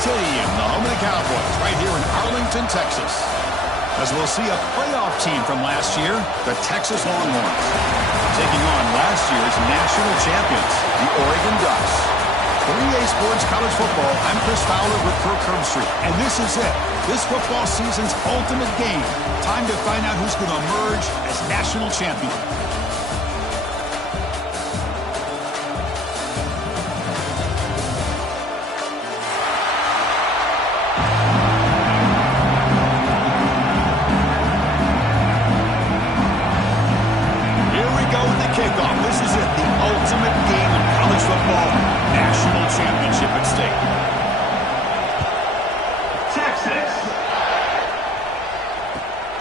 Stadium, the home of the Cowboys, right here in Arlington, Texas. As we'll see a playoff team from last year, the Texas Longhorns, taking on last year's national champions, the Oregon Ducks. For EA Sports College Football, I'm Chris Fowler with Curb Street, and this is it. This football season's ultimate game. Time to find out who's going to emerge as national champion.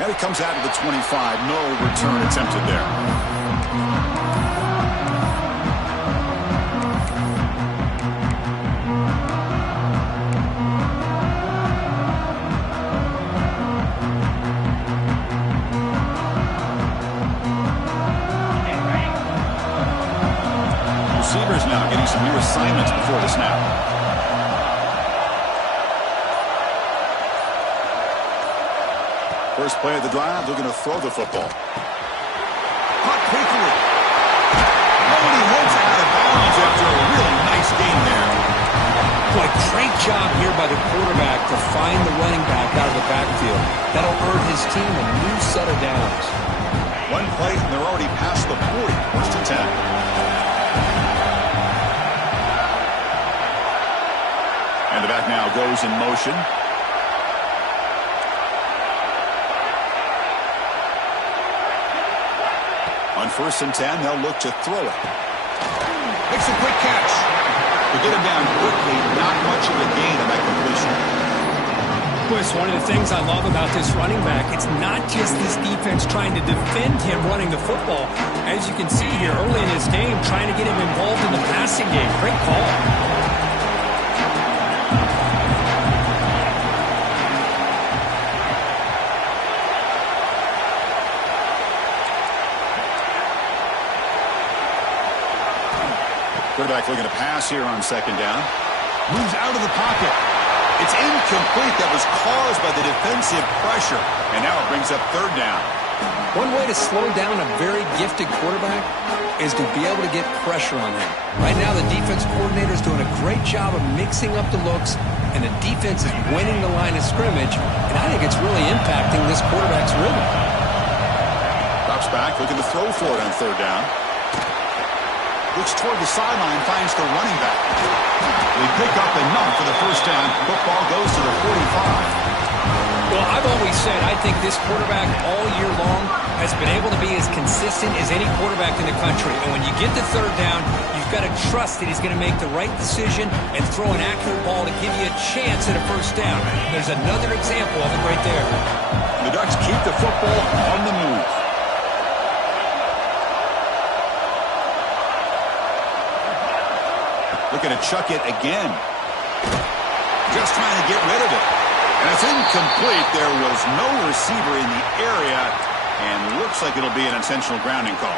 And it comes out to the 25. No return attempted there. Receivers now getting some new assignments before the snap. First play of the drive, they're going to throw the football. Caught quickly. Oh, he heads out of bounds after a really nice game there. Boy, great job here by the quarterback to find the running back out of the backfield. That'll earn his team a new set of downs. One play, and they're already past the 40. First and 10. And the back now goes in motion. On 1st and 10, they'll look to throw it. Makes a quick catch. To get him down quickly, not much of a gain on that completion. Chris, one of the things I love about this running back, it's not just this defense trying to defend him running the football. As you can see here early in this game, trying to get him involved in the passing game. Great call. Quarterback looking to pass here on 2nd down. Moves out of the pocket. It's incomplete. That was caused by the defensive pressure. And now it brings up 3rd down. One way to slow down a very gifted quarterback is to be able to get pressure on him. Right now, the defense coordinator is doing a great job of mixing up the looks, and the defense is winning the line of scrimmage, and I think it's really impacting this quarterback's rhythm. Drops back, looking to throw for it on 3rd down. Looks toward the sideline, finds the running back. They pick up enough for the 1st down. Football goes to the 45. Well, I've always said I think this quarterback all year long has been able to be as consistent as any quarterback in the country. And when you get to 3rd down, you've got to trust that he's going to make the right decision and throw an accurate ball to give you a chance at a 1st down. There's another example of it right there. The Ducks keep the football on the move. Looking to chuck it again. Just trying to get rid of it. And it's incomplete. There was no receiver in the area. And looks like it'll be an intentional grounding call.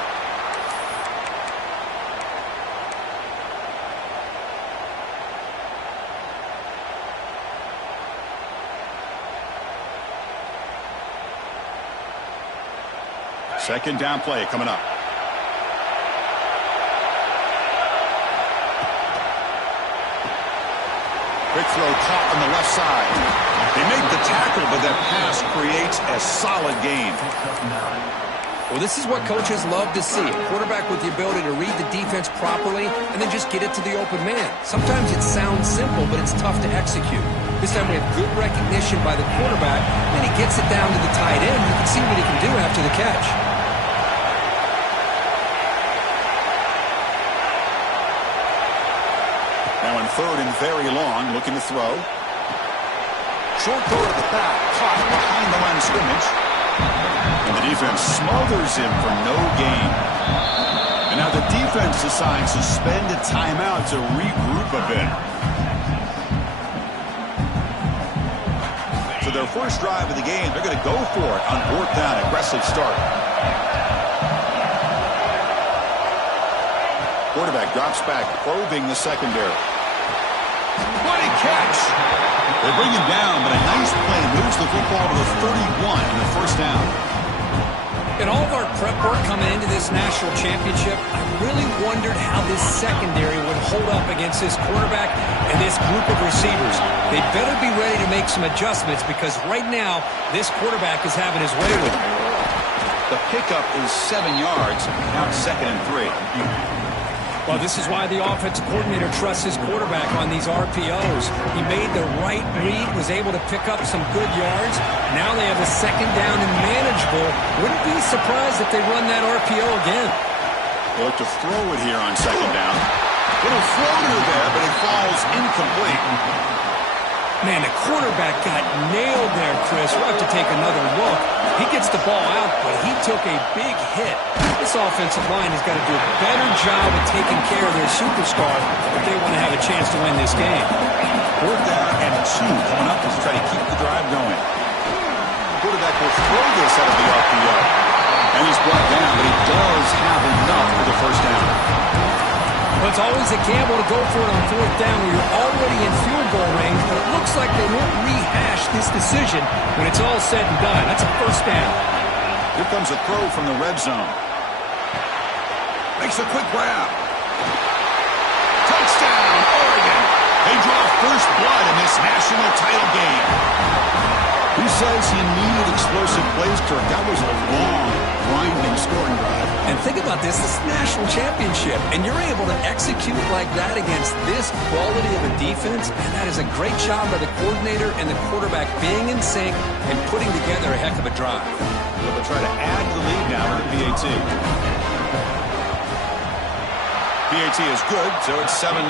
Second down play coming up. Quick throw caught on the left side. They make the tackle, but that pass creates a solid gain. Well, this is what coaches love to see. A quarterback with the ability to read the defense properly and then just get it to the open man. Sometimes it sounds simple, but it's tough to execute. This time we have good recognition by the quarterback. Then he gets it down to the tight end. You can see what he can do after the catch. Now on 3rd and very long, looking to throw. Short throw to the back, caught behind the line of scrimmage. And the defense smothers him for no gain. And now the defense decides to spend a timeout to regroup a bit. So their first drive of the game, they're going to go for it on 4th down. Aggressive start. Quarterback drops back, probing the secondary. What a catch! They bring him down, but a nice play moves the football to the 31 in the first down. In all of our prep work coming into this national championship, I really wondered how this secondary would hold up against this quarterback and this group of receivers. They better be ready to make some adjustments because right now, this quarterback is having his way with it. The pickup is 7 yards. Now it's 2nd and 3. Well, this is why the offensive coordinator trusts his quarterback on these RPOs. He made the right read, was able to pick up some good yards. Now they have a 2nd down and manageable. Wouldn't be surprised if they run that RPO again. They look to throw it here on 2nd down. Little floater there, but it falls incomplete. Man, the quarterback got nailed there, Chris. We'll have to take another look. He gets the ball out, but he took a big hit. This offensive line has got to do a better job of taking care of their superstar if they want to have a chance to win this game. 4th down and 2 coming up as try to keep the drive going. Quarterback will throw this out of the RPO. And he's brought down, but he does have enough for the first down. Well, it's always a gamble to go for it on 4th down where you're already in field goal range, but it looks like they won't rehash this decision when it's all said and done. That's a first down. Here comes a throw from the red zone. Makes a quick grab. Touchdown, Oregon. They draw first blood in this national title game. Who says he needed explosive plays, Kirk? That was a long, grinding scoring drive. And think about this is national championship, and you're able to execute like that against this quality of a defense, and that is a great job by the coordinator and the quarterback being in sync and putting together a heck of a drive. They'll try to add to the lead now with the PAT. PAT is good, so it's 7-0.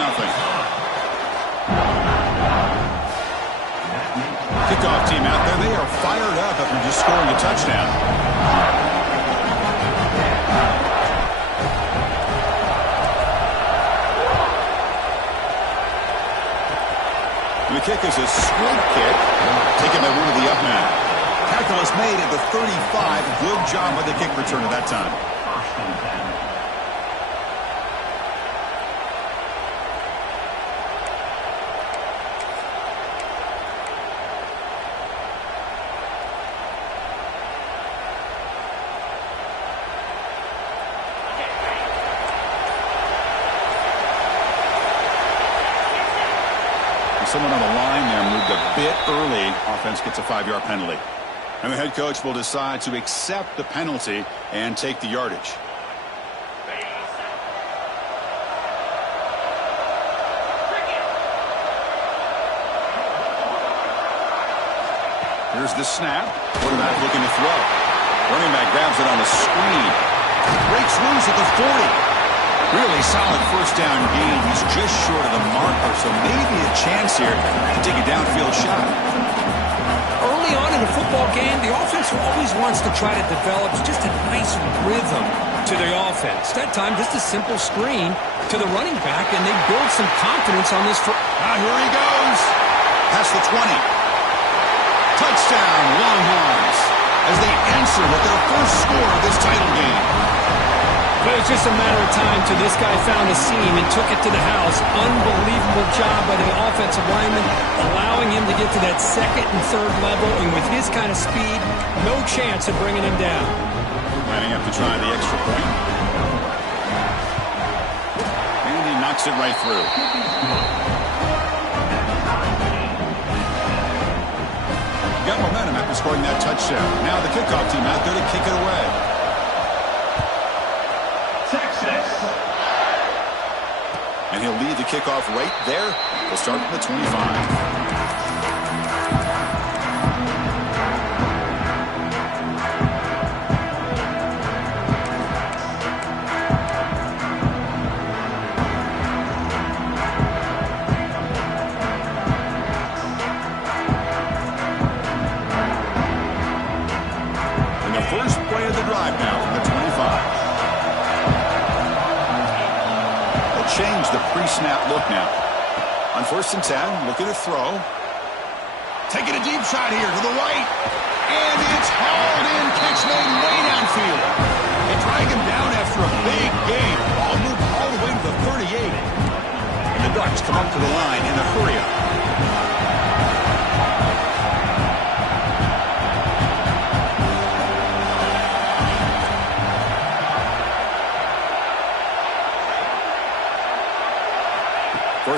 Kickoff team out there. They are fired up after just scoring a touchdown. The kick is a squib kick. Taken by one of the up men. Tackle is made at the 35. Good job by the kick return at that time. Someone on the line there moved a bit early. Offense gets a 5-yard penalty. And the head coach will decide to accept the penalty and take the yardage. Here's the snap. Quarterback looking to throw. Running back grabs it on the screen. Breaks loose at the 40. Really solid first down gain. He's just short of the marker, so maybe a chance here to take a downfield shot. Early on in a football game, the offense always wants to try to develop just a nice rhythm to their offense. That time, just a simple screen to the running back, and they build some confidence on this. Now here he goes. Past the 20. Touchdown, Longhorns, as they answer with their first score of this title game. But it was just a matter of time till this guy found a seam and took it to the house. Unbelievable job by the offensive lineman, allowing him to get to that 2nd and 3rd level. And with his kind of speed, no chance of bringing him down. Lining up to try the extra point. And he knocks it right through. Got momentum after scoring that touchdown. Now the kickoff team out there to kick it away. And he'll lead the kickoff right there. We'll start from the 25. And the first play of the drive now from the 25. Change the pre-snap look now. On 1st and 10, looking to throw. Taking a deep shot here to the right. And it's hauled in. Catch made way downfield. They drag him down after a big game. Ball moved all the way to the 38. And the Ducks come up to the line in a hurry-up.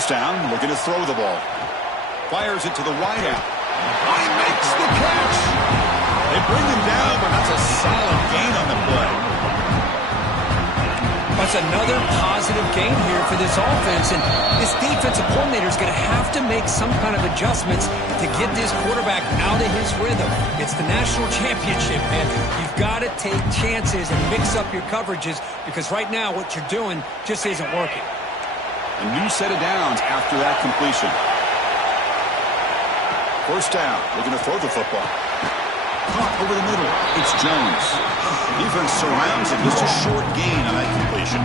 First down, looking to throw the ball. Fires it to the wideout. He makes the catch. They bring him down, but that's a solid gain on the play. That's another positive gain here for this offense, and this defensive coordinator is going to have to make some kind of adjustments to get this quarterback out of his rhythm. It's the national championship, man. You've got to take chances and mix up your coverages, because right now what you're doing just isn't working. A new set of downs after that completion. First down, looking to throw the football. Caught over the middle. It's Jones. Defense surrounds him. Just a short gain on that completion.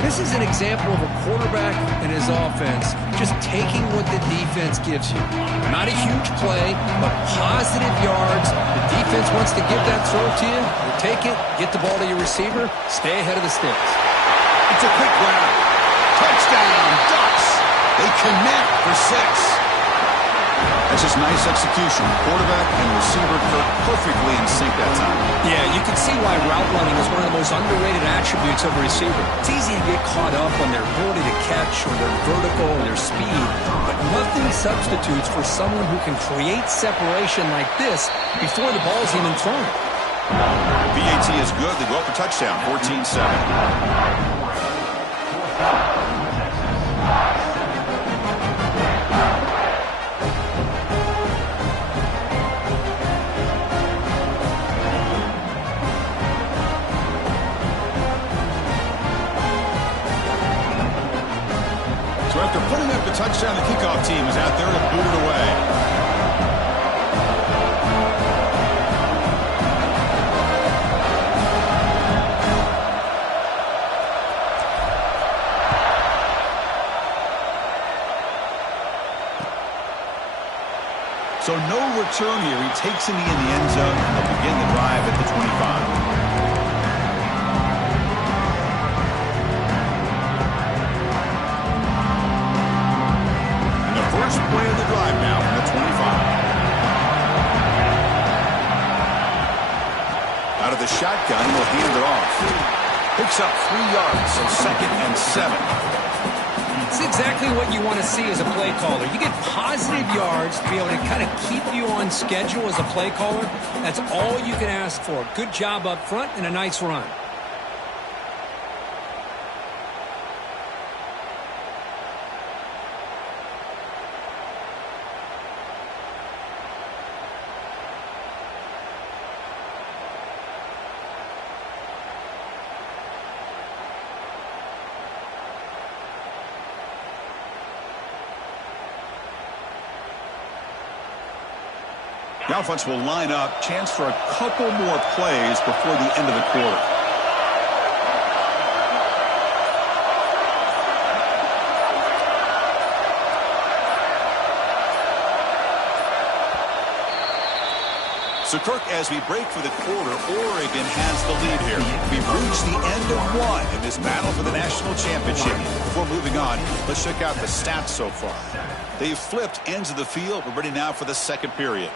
This is an example of a quarterback and his offense just taking what the defense gives you. Not a huge play, but positive yards. The defense wants to give that throw to you. You take it, get the ball to your receiver, stay ahead of the sticks. It's a quick grab. Touchdown, Ducks. They connect for 6. That's just nice execution. Quarterback and receiver perfectly in sync that time. Yeah, you can see why route running is one of the most underrated attributes of a receiver. It's easy to get caught up on their ability to catch or their vertical or their speed, but nothing substitutes for someone who can create separation like this before the ball's even thrown. VAT is good. They go up a touchdown, 14-7. So after putting up the touchdown, the kickoff team is out there to boot it away. So no return here. He takes him in the end zone, and they'll begin the drive at the 25. First play of the drive now from the 25. Out of the shotgun, he'll hand it off. Picks up 3 yards, so 2nd and 7. It's exactly what you want to see as a play caller. You get positive yards to be able to kind of keep you on schedule as a play caller. That's all you can ask for. Good job up front and a nice run. The offense will line up. Chance for a couple more plays before the end of the quarter. So, Kirk, as we break for the quarter, Oregon has the lead here. We've reached the end of one in this battle for the national championship. Before moving on, let's check out the stats so far. They've flipped ends of the field. We're ready now for the second period.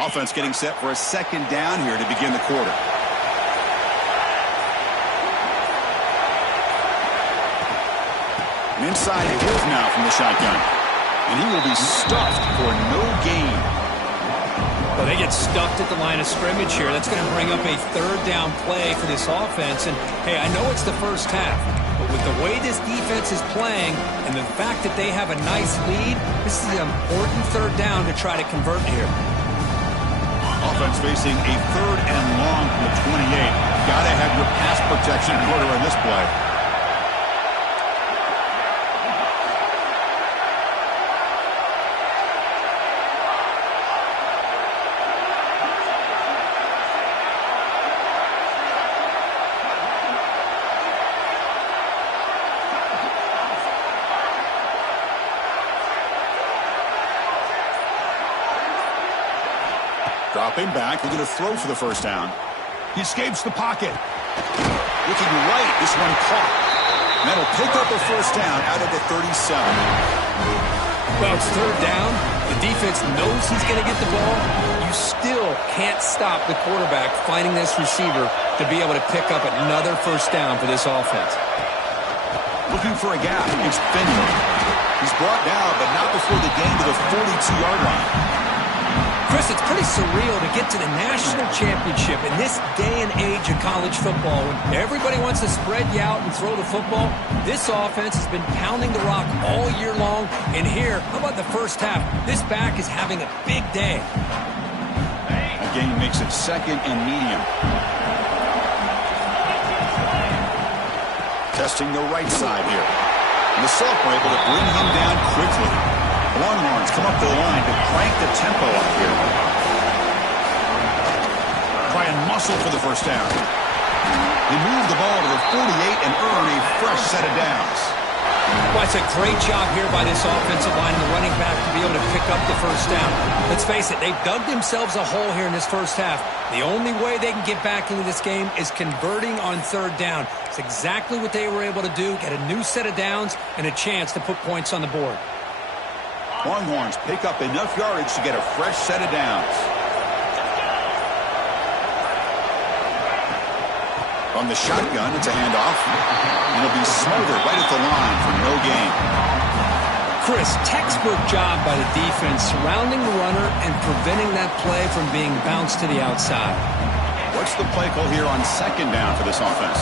Offense getting set for a second down here to begin the quarter. And inside it is now from the shotgun. And he will be stuffed for no gain. Well, they get stuffed at the line of scrimmage here. That's going to bring up a third down play for this offense. And, hey, I know it's the first half, but with the way this defense is playing and the fact that they have a nice lead, this is an important third down to try to convert here. Offense facing a third and long from the 28. Got to have your pass protection in order on this play. Dropping back, looking to throw for the first down. He escapes the pocket. Looking right, this one caught. And that'll pick up a first down out of the 37. Well, it's third down. The defense knows he's going to get the ball. You still can't stop the quarterback finding this receiver to be able to pick up another first down for this offense. Looking for a gap against Finley. He's brought down, but not before the gain to the 42-yard line. Chris, it's pretty surreal to get to the national championship in this day and age of college football when everybody wants to spread you out and throw the football. This offense has been pounding the rock all year long. And here, how about the first half? This back is having a big day. A gain makes it second and medium. Testing the right side here. And the sophomore able to bring him down quickly. Longhorns come up the line to crank the tempo up here. Try and muscle for the first down. They move the ball to the 48 and earn a fresh set of downs. Well, it's a great job here by this offensive line and the running back to be able to pick up the first down. Let's face it, they've dug themselves a hole here in this first half. The only way they can get back into this game is converting on third down. It's exactly what they were able to do, get a new set of downs and a chance to put points on the board. Longhorns pick up enough yardage to get a fresh set of downs. On the shotgun, it's a handoff. And it'll be smothered right at the line for no gain. Chris, textbook job by the defense surrounding the runner and preventing that play from being bounced to the outside. What's the play call here on second down for this offense?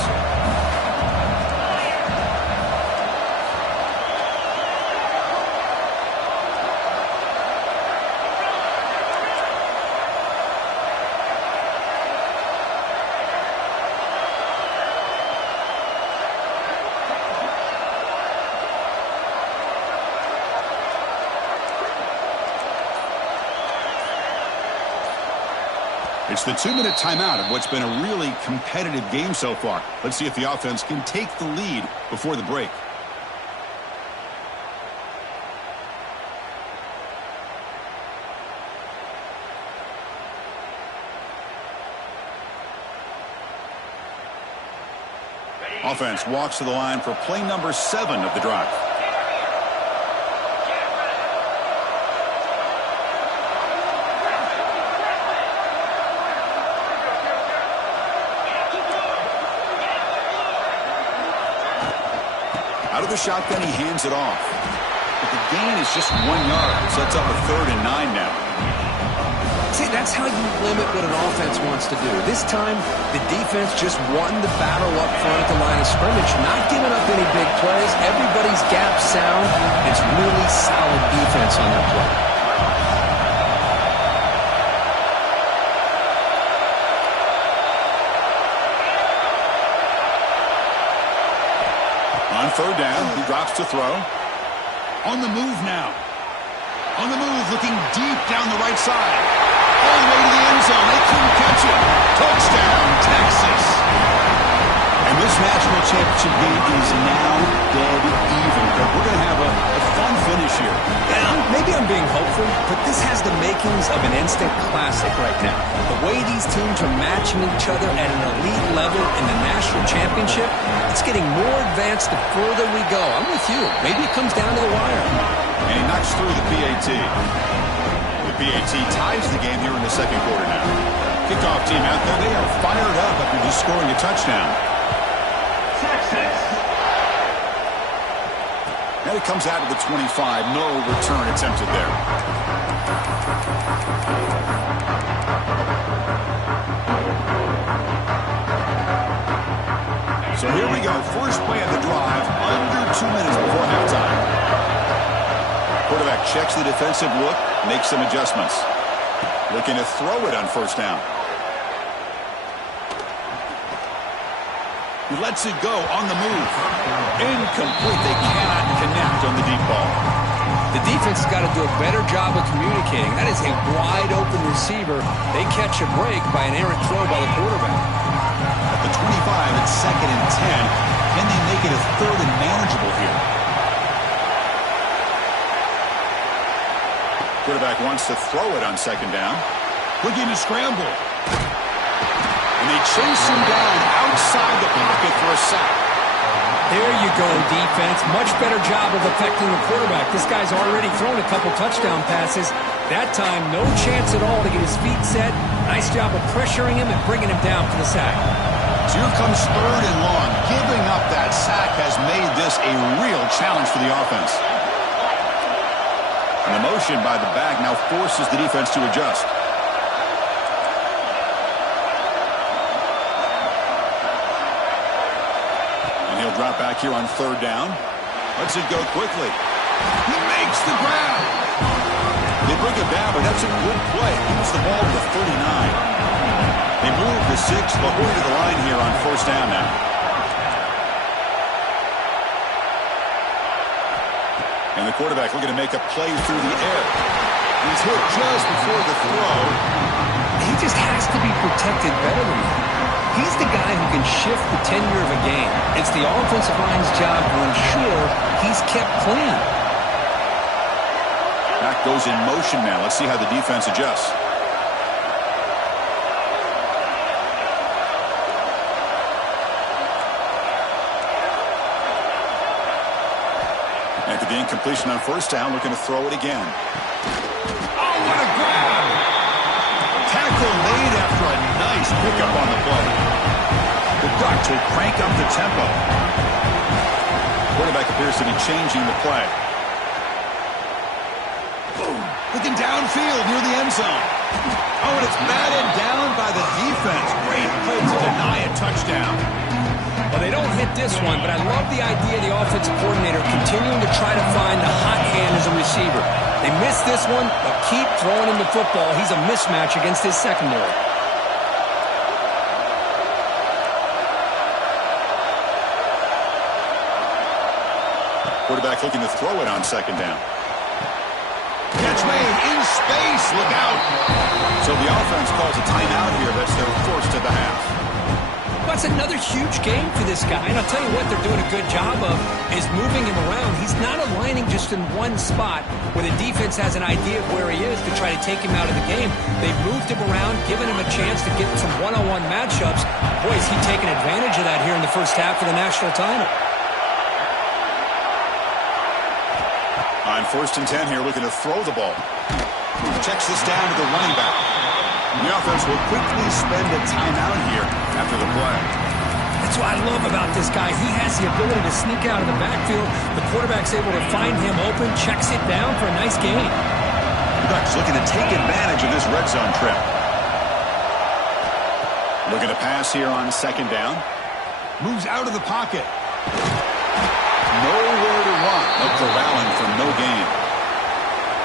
It's the 2-minute timeout of what's been a really competitive game so far. Let's see if the offense can take the lead before the break. Offense walks to the line for play number 7 of the drive. Out of the shotgun, he hands it off. But the gain is just 1 yard. Sets up a 3rd and 9 now. See, that's how you limit what an offense wants to do. This time, the defense just won the battle up front at the line of scrimmage, not giving up any big plays. Everybody's gap sound. It's really solid defense on that play. On third down, he drops to throw. On the move now. On the move, looking deep down the right side. All the way to the end zone. They couldn't catch it. Touchdown, Texas. And this national championship game is now dead even. But we're going to have a fun finish here. Yeah, maybe I'm being hopeful, but this has the makings of an instant classic right now. The way these teams are matching each other at an elite level in the national championship, it's getting more advanced the further we go. I'm with you. Maybe it comes down to the wire. And he knocks through the PAT. The PAT ties the game here in the second quarter now. Kickoff team out there, they are fired up after just scoring a touchdown. And it comes out of the 25. No return attempted there. So here we go. First play of the drive. Under 2 minutes before halftime. Quarterback checks the defensive look. Makes some adjustments. Looking to throw it on first down. He lets it go on the move. Incomplete. They cannot connect on the deep ball. The defense has got to do a better job of communicating. That is a wide open receiver. They catch a break by an errant throw by the quarterback. At the 25, it's 2nd and 10. Can they make it a 3rd and manageable here? Quarterback wants to throw it on second down. Looking to scramble. And they chase him down outside the pocket for a sack. There you go, defense. Much better job of affecting the quarterback. This guy's already thrown a couple touchdown passes. That time, no chance at all to get his feet set. Nice job of pressuring him and bringing him down for the sack. So here comes 3rd and long. Giving up that sack has made this a real challenge for the offense. And the motion by the back now forces the defense to adjust. And he'll drop back here on 3rd down. Lets it go quickly. He makes the grab. They bring it down, but that's a good play. Gives the ball to the 39. They move the 6. They'll go to the line here on 1st down now. And the quarterback looking to make a play through the air. He's hit just before the throw. He just has to be protected better than that. He's the guy who can shift the tenure of a game. It's the offensive line's job to ensure he's kept clean. Back goes in motion now. Let's see how the defense adjusts. After the incompletion on 1st down, looking to throw it again. Oh, what a grab! Tackle made after a nice pickup on the play. The Ducks will crank up the tempo. Quarterback appears to be changing the play. Looking downfield near the end zone. Oh, and it's batted down by the defense. Great play to deny a touchdown. Well, they don't hit this one, but I love the idea of the offensive coordinator continuing to try to find the hot hand as a receiver. They missed this one, but keep throwing him the football. He's a mismatch against his secondary. Quarterback looking to throw it on 2nd down. Catch made in space. Look out. So the offense calls a timeout here. That's their 1st of the half. That's another huge game for this guy. And I'll tell you what they're doing a good job of is moving him around. He's not aligning just in one spot where the defense has an idea of where he is to try to take him out of the game. They've moved him around, given him a chance to get some one-on-one matchups. Boy, is he taking advantage of that here in the 1st half of the national title. On 1st and 10 here, looking to throw the ball. Checks this down to the running back. The offense will quickly spend a timeout here after the play. That's what I love about this guy. He has the ability to sneak out of the backfield. The quarterback's able to find him open, checks it down for a nice gain. The Ducks looking to take advantage of this red zone trip. Looking to pass here on 2nd down. Moves out of the pocket. Nowhere to run. No corralling for no gain.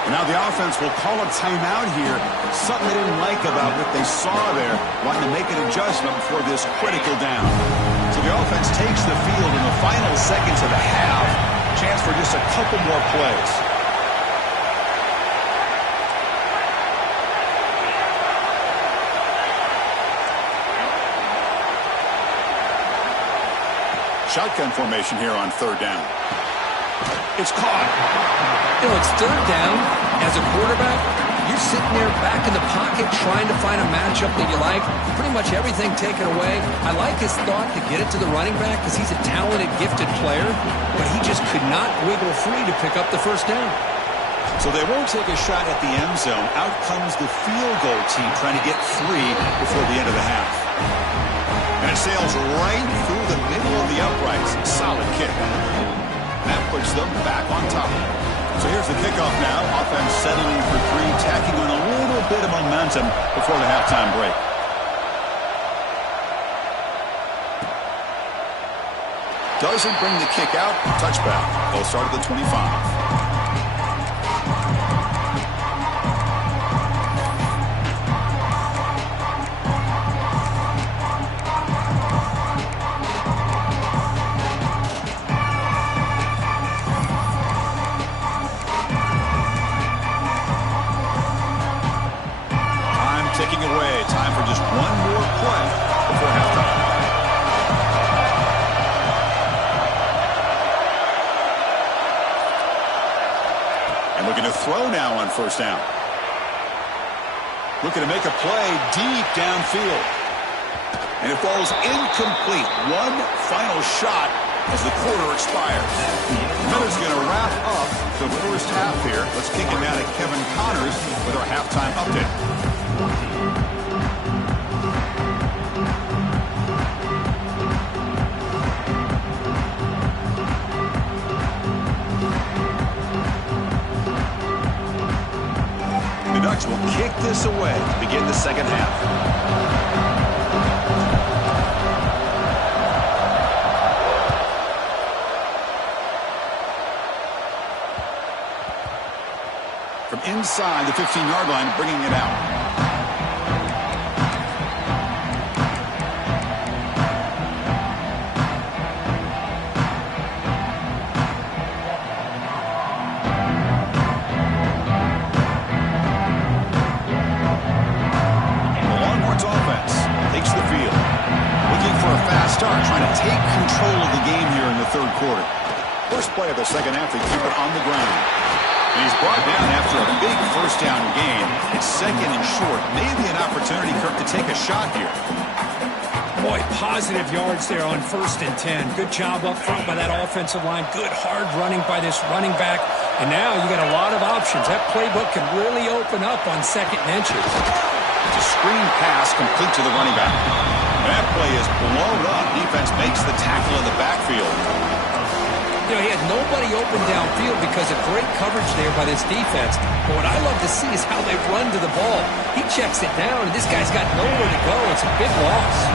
And now the offense will call a timeout here. Something they didn't like about what they saw there. Wanting to make an adjustment before this critical down. So the offense takes the field in the final seconds of the half. Chance for just a couple more plays. Shotgun formation here on 3rd down. It's caught. You know, it's 3rd down. As a quarterback, you're sitting there back in the pocket trying to find a matchup that you like. Pretty much everything taken away. I like his thought to get it to the running back because he's a talented, gifted player, but he just could not wiggle free to pick up the 1st down. So they won't take a shot at the end zone. Out comes the field goal team trying to get 3 before the end of the half. And it sails right through the middle of the uprights. Solid kick. That puts them back on top. So here's the kickoff now. Offense settling for 3, tacking on a little bit of momentum before the halftime break. Doesn't bring the kick out. Touchback. They'll start at the 25. Ticking away. Time for just one more play before halftime. And looking to throw now on 1st down. Looking to make a play deep downfield. And it falls incomplete. One final shot as the quarter expires. That is going to wrap up the first half here. Let's kick it now to Kevin Connors with our halftime update. The Ducks will kick this away to begin the second half. From inside the 15-yard line, bringing it out. Trying to take control of the game here in the third quarter. First play of the second half, they keep it on the ground. And he's brought down after a big first down gain. It's second and short. Maybe an opportunity, Kirk, to take a shot here. Boy, positive yards there on 1st and 10. Good job up front by that offensive line. Good hard running by this running back. And now you got a lot of options. That playbook can really open up on 2nd and inches. It's a screen pass complete to the running back. That play is blown up. Defense makes the tackle in the backfield. You know, he had nobody open downfield because of great coverage there by this defense. But what I love to see is how they run to the ball. He checks it down, and this guy's got nowhere to go. It's a big loss.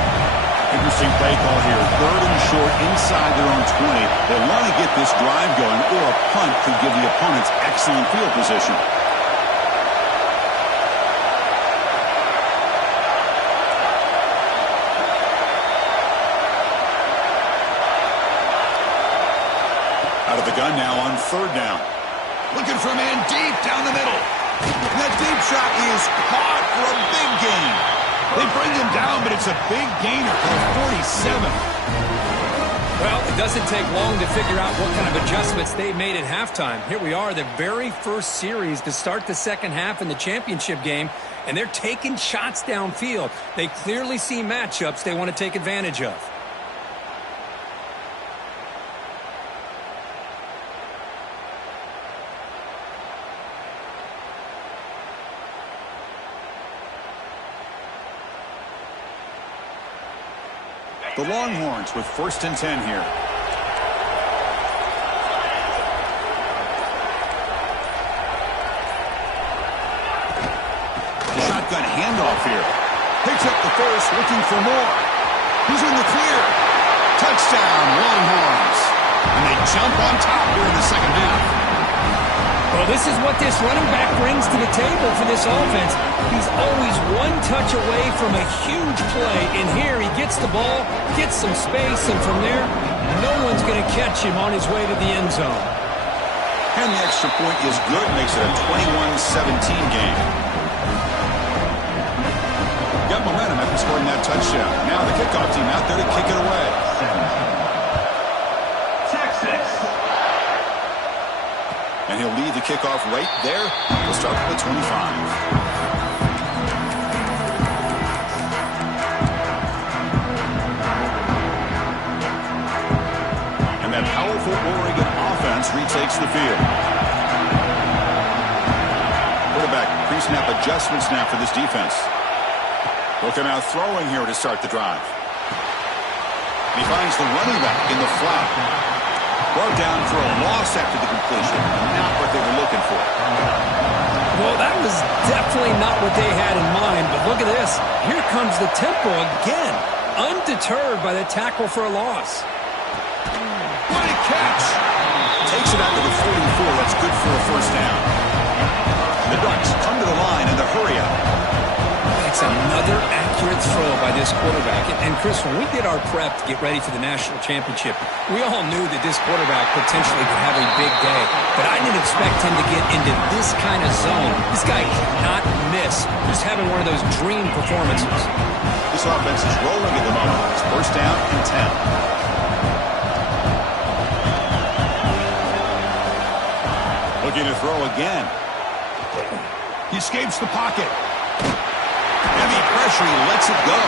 Interesting play call here. 3rd and short inside their own 20. They want to get this drive going, or a punt could give the opponents excellent field position. Out of the gun now on 3rd down. Looking for a man deep down the middle. And that deep shot is caught for a big gain. They bring him down, but it's a big gainer for 47. Well, it doesn't take long to figure out what kind of adjustments they made at halftime. Here we are, the very first series to start the second half in the championship game, and they're taking shots downfield. They clearly see matchups they want to take advantage of. The Longhorns with 1st and 10 here. The shotgun handoff here. Picks up the first, looking for more. He's in the clear. Touchdown, Longhorns. And they jump on top here in the second half. Well, this is what this running back brings to the table for this offense. He's always one touch away from a huge play. And here he gets the ball, gets some space, and from there, no one's going to catch him on his way to the end zone. And the extra point is good, makes it a 21-17 game. Got momentum after scoring that touchdown. Now the kickoff team out there to kick it away. And he'll lead the kickoff right there. We'll start with the 25. And that powerful Oregon offense retakes the field. Quarterback pre-snap adjustments now for this defense. Looking out throwing here to start the drive. And he finds the running back in the flat. Brought down for a loss after the completion. Not what they were looking for. Well, that was definitely not what they had in mind. But look at this. Here comes the tempo again. Undeterred by the tackle for a loss. What a catch. Takes it out to the 44. That's good for a first down. The Ducks come to the line in the hurry up. It's another accurate throw by this quarterback. And Chris, when we did our prep to get ready for the national championship, we all knew that this quarterback potentially could have a big day. But I didn't expect him to get into this kind of zone. This guy cannot miss. Just having one of those dream performances. This offense is rolling at the moment. It's first down and 10. Looking to throw again. He escapes the pocket. Heavy pressure, he lets it go.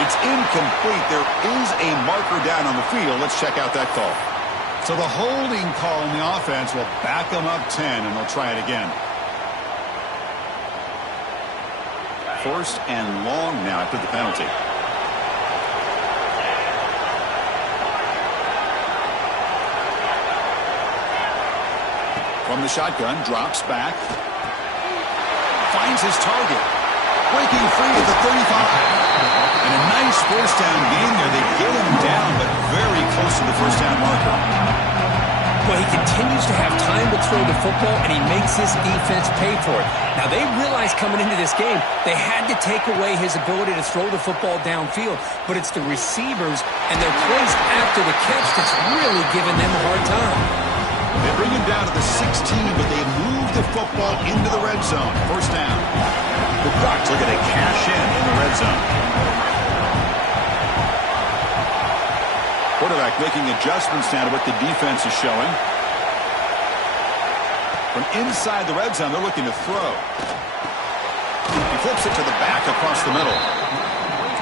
It's incomplete. There is a marker down on the field. Let's check out that call. So the holding call in the offense will back them up 10, and they'll try it again. First and long now after the penalty. From the shotgun, drops back. Finds his target. Breaking free at the 35. And a nice first down gain there. They get him down, but very close to the first down marker. Well, he continues to have time to throw the football, and he makes his defense pay for it. Now, they realized coming into this game they had to take away his ability to throw the football downfield, but it's the receivers and their plays after the catch that's really giving them a hard time. They bring him down to the 16, but they move the football into the red zone. First down. The Bucs looking to cash in the red zone. Quarterback making adjustments now to what the defense is showing. From inside the red zone, they're looking to throw. He flips it to the back across the middle.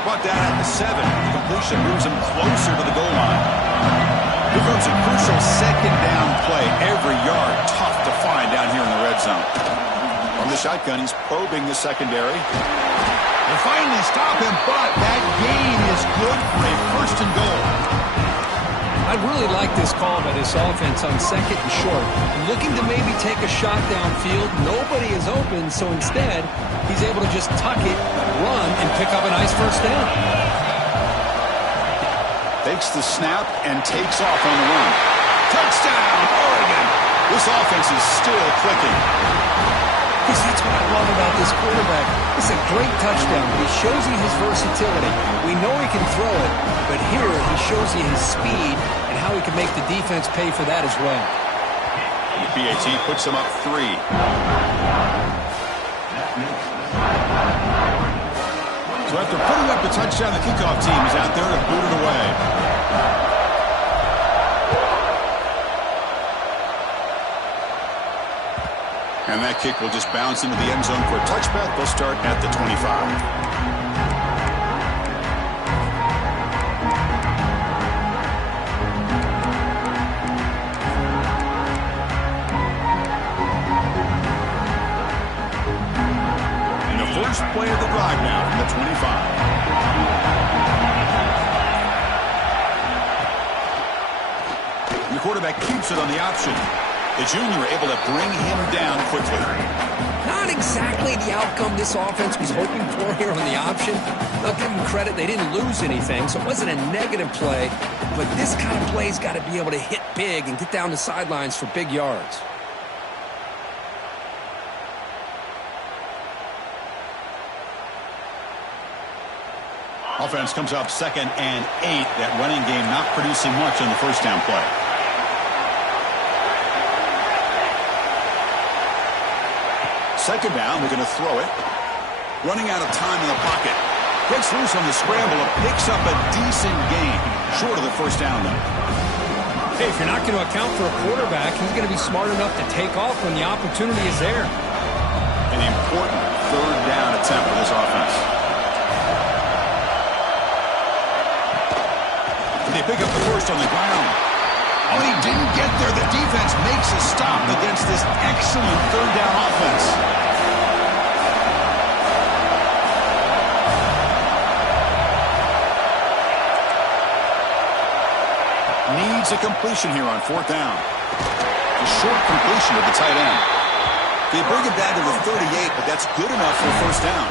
Brought down at the 7. The completion moves him closer to the goal line. Here comes a crucial second down play. Every yard tough to find down here in the red zone. From the shotgun, he's probing the secondary. They finally stop him, but that gain is good for a first and goal. I really like this call by this offense on second and short. Looking to maybe take a shot downfield. Nobody is open, so instead, he's able to just tuck it, run, and pick up a nice first down. Takes the snap and takes off on the run. Touchdown, Oregon! This offense is still clicking. Because that's what I love about this quarterback. It's a great touchdown, but he shows you his versatility. We know he can throw it, but here he shows you his speed and how he can make the defense pay for that as well. The PAT puts him up 3. So after putting up the touchdown, the kickoff team is out there to boot it away. And that kick will just bounce into the end zone for a touchback. They'll start at the 25. And the first play of the drive now from the 25. The quarterback keeps it on the option. The junior able to bring him down quickly. Not exactly the outcome this offense was hoping for here on the option. I'll give them credit. They didn't lose anything, so it wasn't a negative play. But this kind of play's got to be able to hit big and get down the sidelines for big yards. Offense comes up 2nd and 8. That running game not producing much on the first down play. Second down, they're going to throw it. Running out of time in the pocket. Breaks loose on the scramble and picks up a decent gain. Short of the first down, though. Hey, if you're not going to account for a quarterback, he's going to be smart enough to take off when the opportunity is there. An important third down attempt for this offense. They pick up the first on the ground. Oh, he didn't get there. The defense makes a stop against this excellent third down offense. Needs a completion here on 4th down. A short completion to the tight end. They bring it down to the 38, but that's good enough for a first down.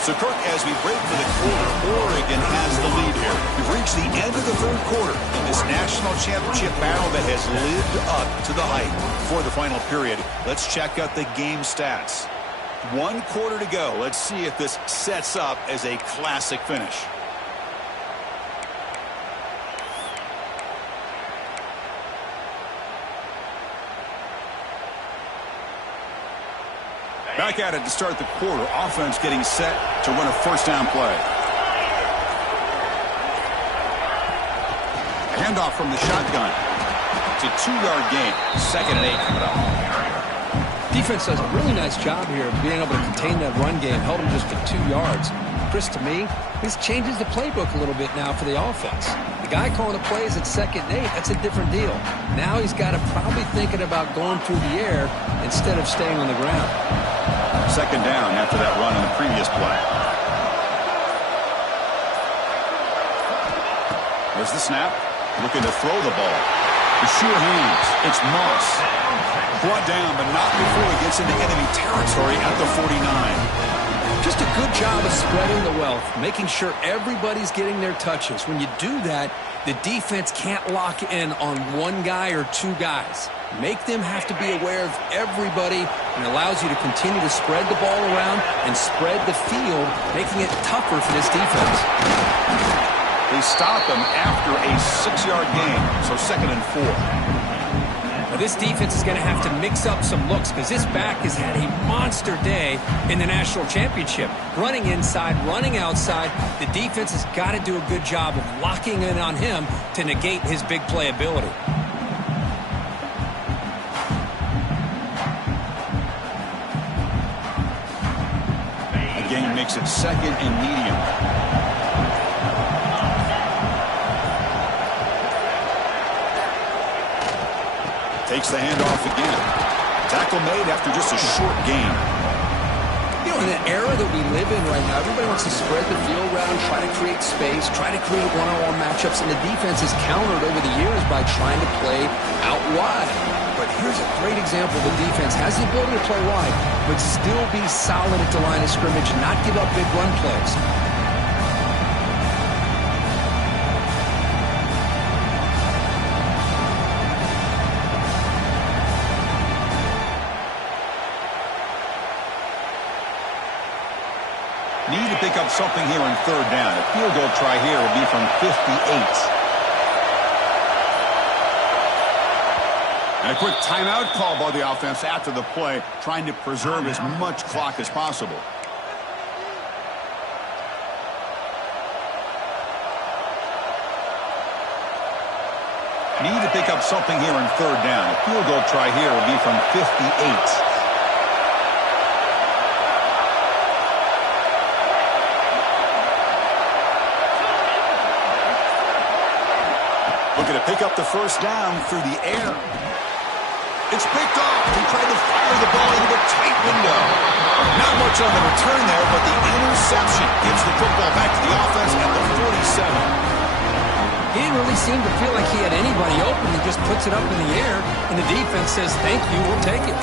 So, Kirk, as we break for the quarter, Oregon has the lead here. We've reached the end of the third quarter in this national championship battle that has lived up to the hype. For the final period, let's check out the game stats. 1 quarter to go. Let's see if this sets up as a classic finish. Back at it to start the quarter. Offense getting set to run a first down play. A handoff from the shotgun. To a 2-yard gain. 2nd and 8 coming up. Defense does a really nice job here of being able to contain that run game. Held him just to 2 yards. Chris, to me, this changes the playbook a little bit now for the offense. The guy calling the plays at 2nd and 8, that's a different deal. Now he's got to probably thinking about going through the air instead of staying on the ground. 2nd down after that run on the previous play. There's the snap. Looking to throw the ball. The sure hands. It's Moss. Brought down, but not before he gets into enemy territory at the 49. Just a good job of spreading the wealth, making sure everybody's getting their touches. When you do that, the defense can't lock in on one guy or 2 guys. Make them have to be aware of everybody, and allows you to continue to spread the ball around and spread the field, making it tougher for this defense. They stop him after a 6-yard gain, so 2nd and 4. Now this defense is going to have to mix up some looks because this back has had a monster day in the national championship. Running inside, running outside. The defense has got to do a good job of locking in on him to negate his big play ability. Again, makes it 2nd and medium. Takes the handoff again. Tackle made after just a short gain. You know, in the era that we live in right now, everybody wants to spread the field around, try to create space, try to create one-on-one matchups, and the defense has countered over the years by trying to play out wide. But here's a great example. The defense has the ability to play wide, but still be solid at the line of scrimmage and not give up big run plays. Need to pick up something here on 3rd down. A field goal try here will be from 58. And a quick timeout call by the offense after the play, trying to preserve as much clock as possible. Need to pick up something here on 3rd down. A field goal try here will be from 58. Looking to pick up the 1st down through the air. It's picked off. He tried to fire the ball into a tight window. Not much on the return there, but the interception gives the football back to the offense at the 47. He didn't really seem to feel like he had anybody open. He just puts it up in the air, and the defense says, thank you, we'll take it.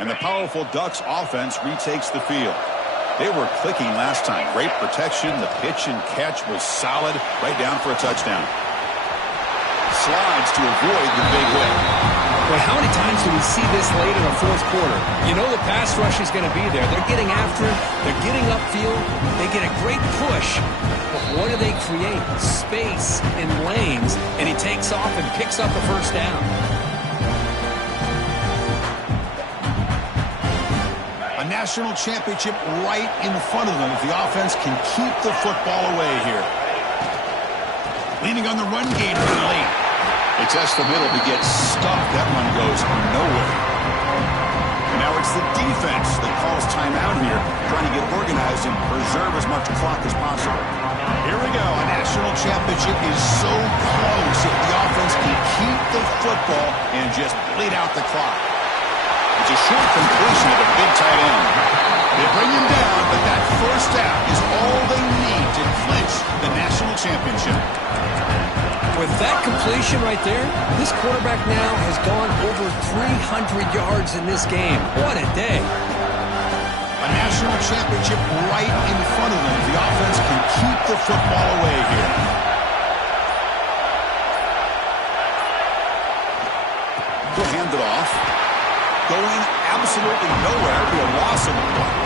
And the powerful Ducks offense retakes the field. They were clicking last time. Great protection. The pitch and catch was solid. Right down for a touchdown. Slides to avoid the big hit. Boy, how many times do we see this late in the 4th quarter? You know the pass rush is going to be there. They're getting after it. They're getting upfield. They get a great push. But what do they create? Space and lanes. And he takes off and picks up the 1st down. A national championship right in front of them if the offense can keep the football away here. Leaning on the run game here late. They test the middle to get stuck. That one goes nowhere. And now it's the defense that calls timeout here, trying to get organized and preserve as much clock as possible. Here we go. A national championship is so close if the offense can keep the football and just bleed out the clock. It's a short completion of a big tight end. They bring him down, but that 1st down is all they need to clinch the national championship. With that completion right there, this quarterback now has gone over 300 yards in this game. What a day. A national championship right in front of them if the offense can keep the football away here. He'll hand it off. Going absolutely nowhere. It'll be a loss of the play.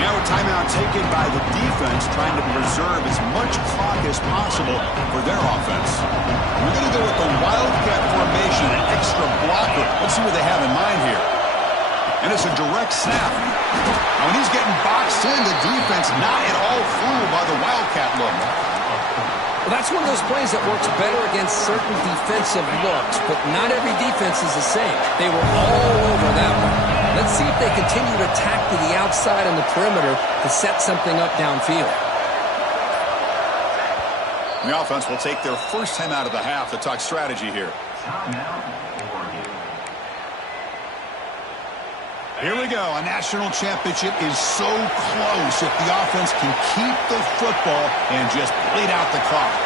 Now a timeout taken by the defense, trying to preserve as much clock as possible for their offense. We're going to go with the Wildcat formation, an extra blocker. Let's see what they have next snap. Now, when he's getting boxed in, the defense not at all fooled by the Wildcat look. Well, that's one of those plays that works better against certain defensive looks, but not every defense is the same. They were all over that one. Let's see if they continue to attack to the outside on the perimeter to set something up downfield. The offense will take their first time out of the half to talk strategy here. Here we go. A national championship is so close if the offense can keep the football and just bleed out the clock.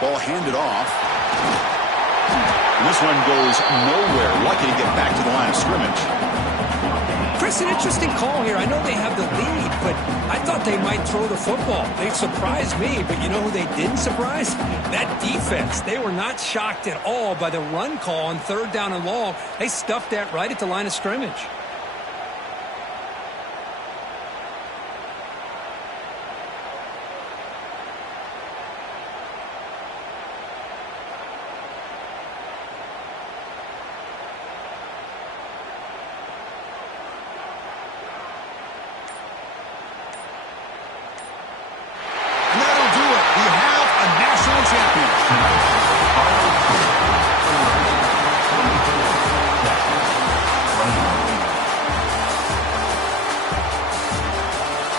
Ball handed off. And this one goes nowhere. Lucky to get back to the line of scrimmage. Chris, an interesting call here. I know they have the lead, but I thought they might throw the football. They surprised me, but you know who they didn't surprise? That defense. They were not shocked at all by the run call on 3rd down and long. They stuffed that right at the line of scrimmage.